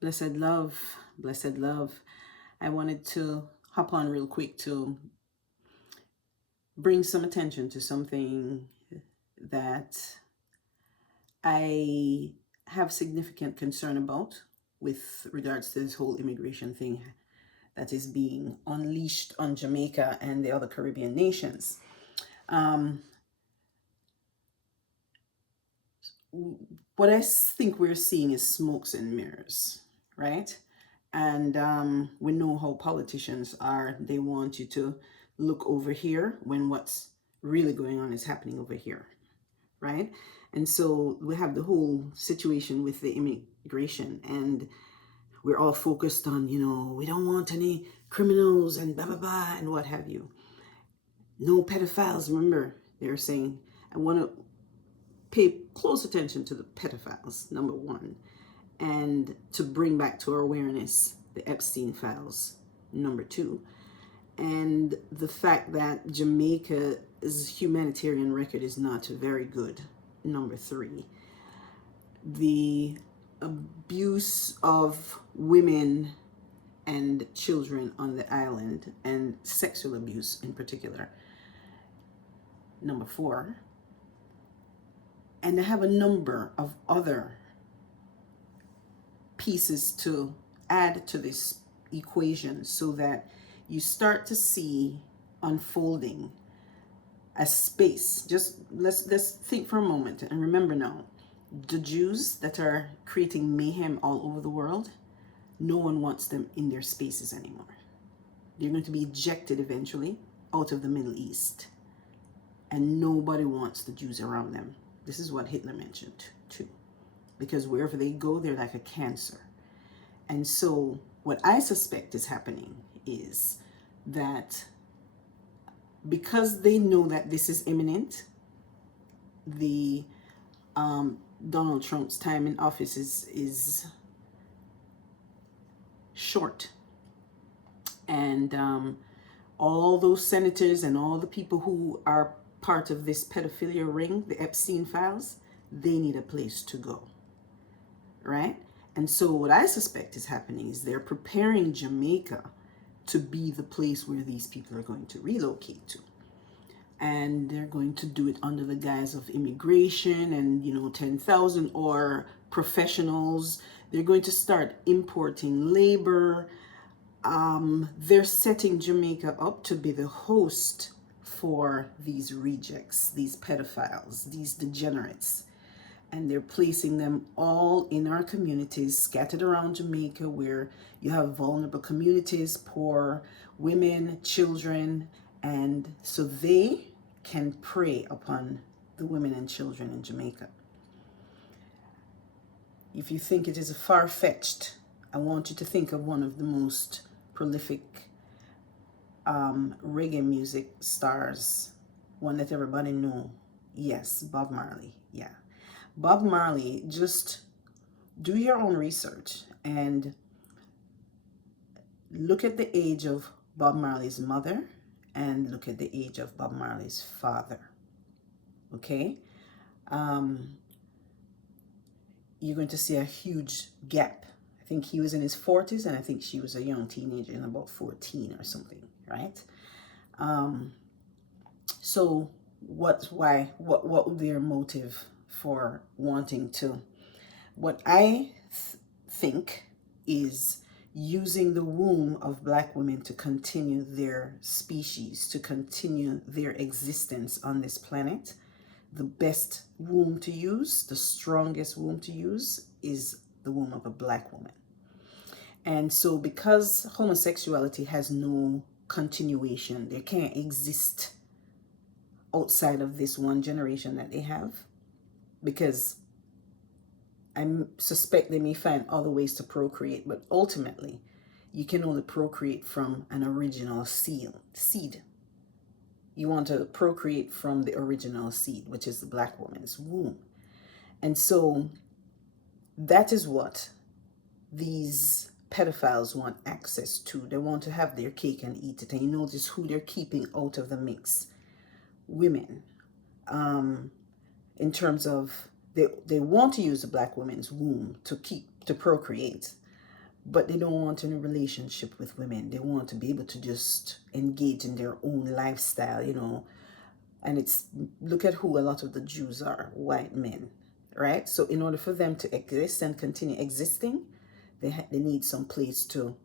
Blessed love, blessed love. I wanted to hop on real quick to bring some attention to something that I have significant concern about with regards to this whole immigration thing that is being unleashed on Jamaica and the other Caribbean nations. Um, what I think we're seeing is smokes and mirrors, right? And we know how politicians are. They want you to look over here when what's really going on is happening over here, right? And so we have the whole situation with the immigration, and we're all focused on, we don't want any criminals and blah, blah, blah, and what have you. No pedophiles. Remember, they're saying, I want to pay close attention to the pedophiles, number one, and to bring back to our awareness the Epstein files, number two, and the fact that Jamaica's humanitarian record is not very good, number three, the abuse of women and children on the island, and sexual abuse in particular, number four. And I have a number of other pieces to add to this equation so that you start to see unfolding a space. Just let's think for a moment and remember now, the Jews that are creating mayhem all over the world, no one wants them in their spaces anymore. They're going to be ejected eventually out of the Middle East, and nobody wants the Jews around them. This is what Hitler mentioned too, because wherever they go, they're like a cancer. And so what I suspect is happening is that because they know that this is imminent, the Donald Trump's time in office is short. And all those senators and all the people who are part of this pedophilia ring, the Epstein files, they need a place to go, right? And so what I suspect is happening is they're preparing Jamaica to be the place where these people are going to relocate to. And they're going to do it under the guise of immigration and, 10,000 or professionals. They're going to start importing labor. They're setting Jamaica up to be the host for these rejects, these pedophiles, these degenerates. And they're placing them all in our communities scattered around Jamaica, where you have vulnerable communities, poor women, children, and so they can prey upon the women and children in Jamaica. If you think it is far-fetched, I want you to think of one of the most prolific reggae music stars, one that everybody know. Yes, Bob Marley. Yeah. Bob Marley, just do your own research and look at the age of Bob Marley's mother and look at the age of Bob Marley's father. Okay? You're going to see a huge gap. I think he was in his 40s and I think she was a young teenager in about 14 or something, right? So what would be their motive for wanting to? What I think is using the womb of black women to continue their species, to continue their existence on this planet. The best womb to use, the strongest womb to use, is the womb of a black woman. And so because homosexuality has no continuation, they can't exist outside of this one generation that they have, because I suspect they may find other ways to procreate, but ultimately you can only procreate from an original seed. You want to procreate from the original seed, which is the black woman's womb. And so that is what these pedophiles want access to. They want to have their cake and eat it. And you notice who they're keeping out of the mix. Women. In terms of, they want to use the black woman's womb to procreate. but they don't want any relationship with women. They want to be able to just engage in their own lifestyle, you know. And it's, look at who a lot of the Jews are, white men, right? So in order for them to exist and continue existing, they need some place to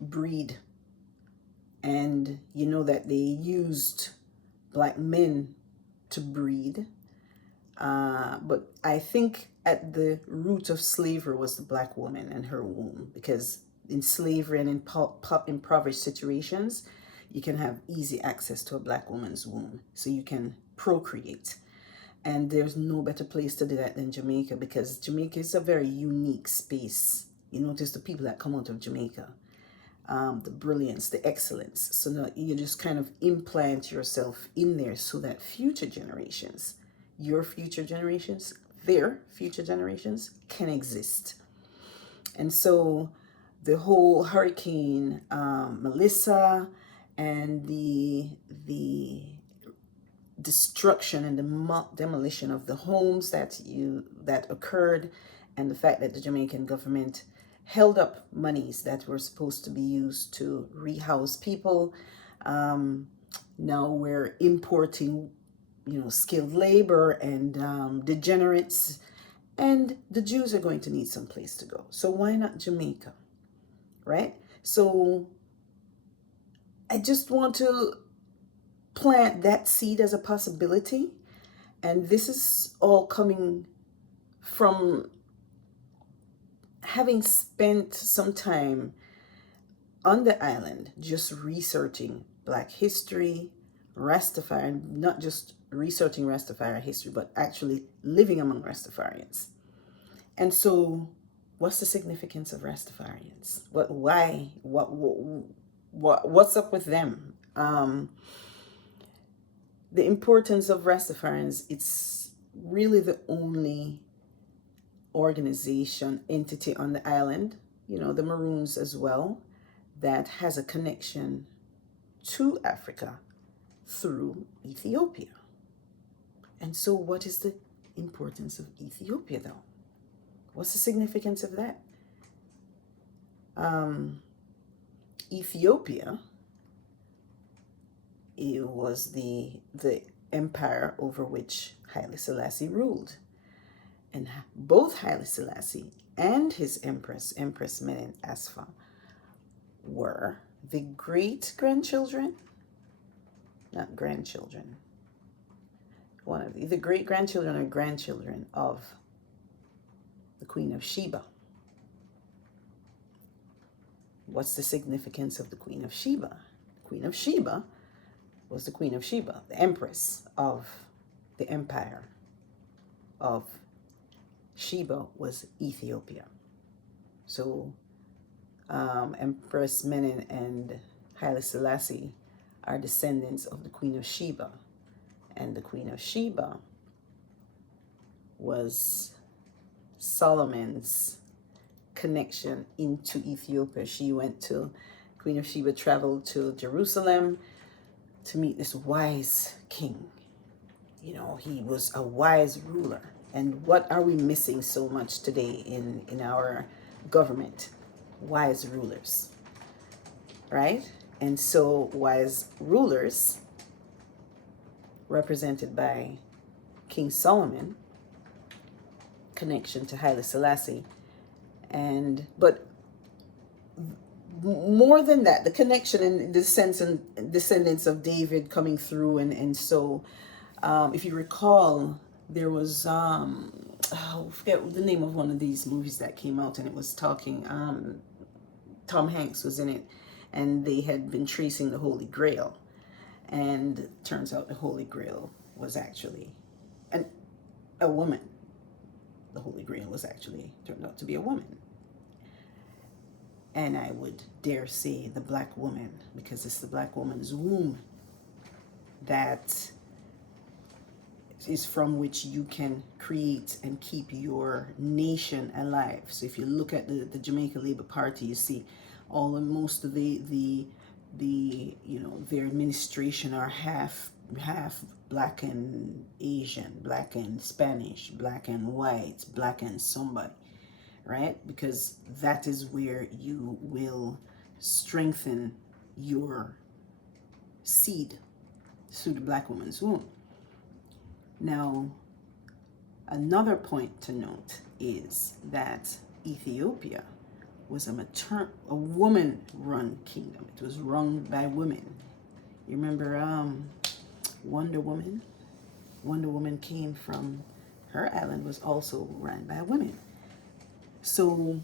breed. And you know that they used black men to breed. But I think at the root of slavery was the black woman and her womb, because in slavery and in impoverished situations, you can have easy access to a black woman's womb, so you can procreate. And there's no better place to do that than Jamaica, because Jamaica is a very unique space. You notice the people that come out of Jamaica, the brilliance, the excellence. So now you just kind of implant yourself in there so that future generations, your future generations, their future generations can exist. And so the whole Hurricane Melissa and the destruction and the demolition of the homes that occurred, and the fact that the Jamaican government held up monies that were supposed to be used to rehouse people. Now we're importing, you know, skilled labor and degenerates, and the Jews are going to need some place to go. So why not Jamaica, right? So I just want to plant that seed as a possibility. And this is all coming from having spent some time on the island just researching Black history, Rastafari, not just researching Rastafari history, but actually living among Rastafarians. And so, what's the significance of Rastafarians? Why? What's up with them? The importance of Rastafarians, it's really the only organization, entity on the island, you know, the Maroons as well, that has a connection to Africa through Ethiopia. And so what is the importance of Ethiopia, though? What's the significance of that? Ethiopia, it was the empire over which Haile Selassie ruled. And both Haile Selassie and his Empress Menen Asfa, were the great-grandchildren, not grandchildren, one of either great-grandchildren or grandchildren of the Queen of Sheba. What's the significance of the Queen of Sheba? The Queen of Sheba was the Queen of Sheba, the Empress of the empire of Sheba was Ethiopia. So Empress Menen and Haile Selassie are descendants of the Queen of Sheba. And the Queen of Sheba was Solomon's connection into Ethiopia. Queen of Sheba traveled to Jerusalem to meet this wise king. You know, he was a wise ruler. And what are we missing so much today in our government? Wise rulers, right? And so wise rulers, represented by King Solomon, connection to Haile Selassie, but more than that, the connection and the sense and descendants of David coming through, and so if you recall, there was I forget the name of one of these movies that came out, and it was talking. Tom Hanks was in it, and they had been tracing the Holy Grail, and turns out the Holy Grail was actually a woman. The Holy Grail was actually turned out to be a woman. And I would dare say the black woman, because it's the black woman's womb that is from which you can create and keep your nation alive. So if you look at the Jamaica Labour Party, you see most of the their administration are half black and Asian, black and Spanish, black and white, black and somebody. right? Because that is where you will strengthen your seed through the black woman's womb. Now, another point to note is that Ethiopia was a woman-run kingdom. It was run by women. You remember Wonder Woman? Wonder Woman came from, her island was also run by women. So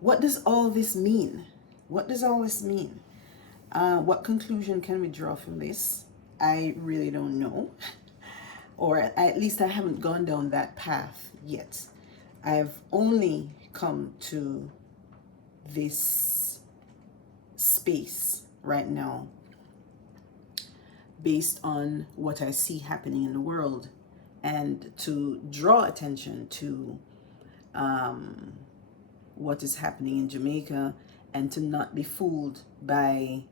what does all this mean? What does all this mean? What conclusion can we draw from this? I really don't know. Or at least I haven't gone down that path yet. I've only come to this space right now based on what I see happening in the world, and to draw attention to what is happening in Jamaica, and to not be fooled by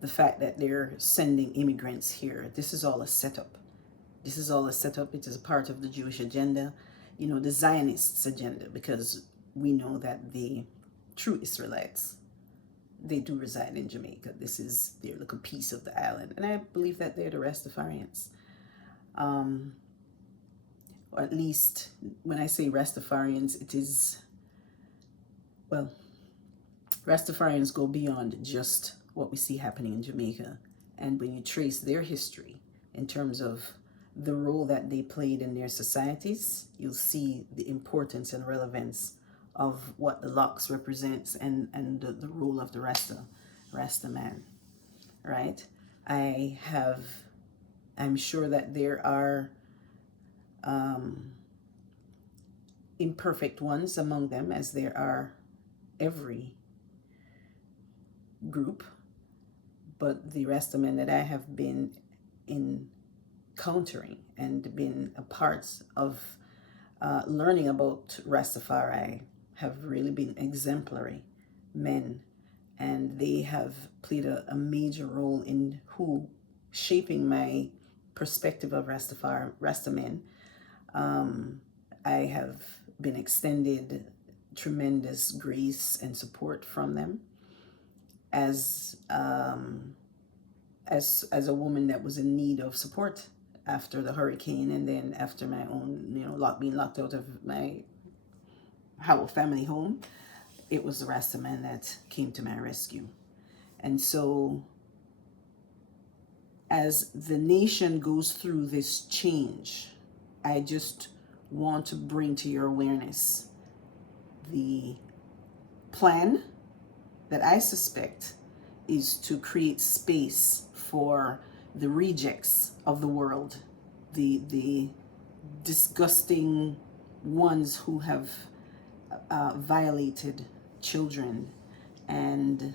the fact that they're sending immigrants here. This is all a setup. This is all a setup. It is a part of the Jewish agenda, you know, the Zionists' agenda, because we know that the true Israelites, they do reside in Jamaica. This is their little piece of the island. And I believe that they're the Rastafarians. Or at least when I say Rastafarians, it is, well, Rastafarians go beyond just what we see happening in Jamaica. And when you trace their history in terms of the role that they played in their societies, you'll see the importance and relevance of what the locks represents, and the role of the Rasta man, right? I'm sure that there are imperfect ones among them, as there are every group, but the Rasta men that I have been encountering and been a part of learning about Rastafari have really been exemplary men, and they have played a major role in shaping my perspective of Rasta men. I have been extended tremendous grace and support from them as a woman that was in need of support after the hurricane, and then after my own, being locked out of my family home. It was the Rasta man that came to my rescue. And so as the nation goes through this change, I just want to bring to your awareness the plan that I suspect is to create space for the rejects of the world, the disgusting ones who have violated children, and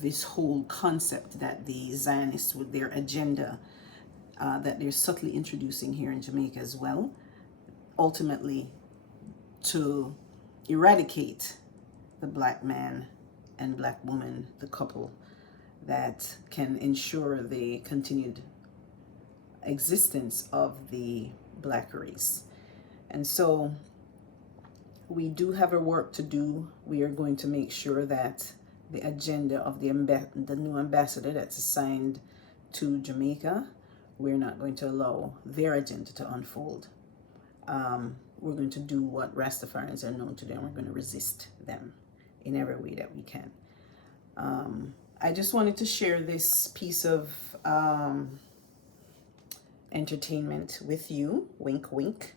this whole concept that the Zionists, with their agenda that they're subtly introducing here in Jamaica as well, ultimately to eradicate the black man and black woman, the couple that can ensure the continued existence of the black race. And so we do have a work to do. We are going to make sure that the agenda of the new ambassador that's assigned to Jamaica, we're not going to allow their agenda to unfold. We're going to do what Rastafarians are known to do, and we're going to resist them in every way that we can. I just wanted to share this piece of entertainment with you, wink, wink,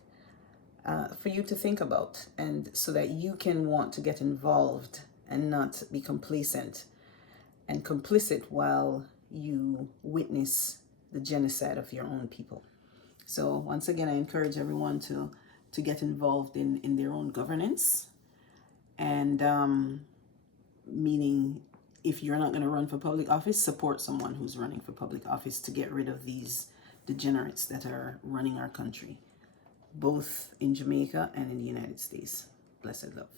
for you to think about, and so that you can want to get involved and not be complacent and complicit while you witness the genocide of your own people. So once again, I encourage everyone to get involved in their own governance, and meaning if you're not going to run for public office, support someone who's running for public office to get rid of these degenerates that are running our country, both in Jamaica and in the United States. Blessed love.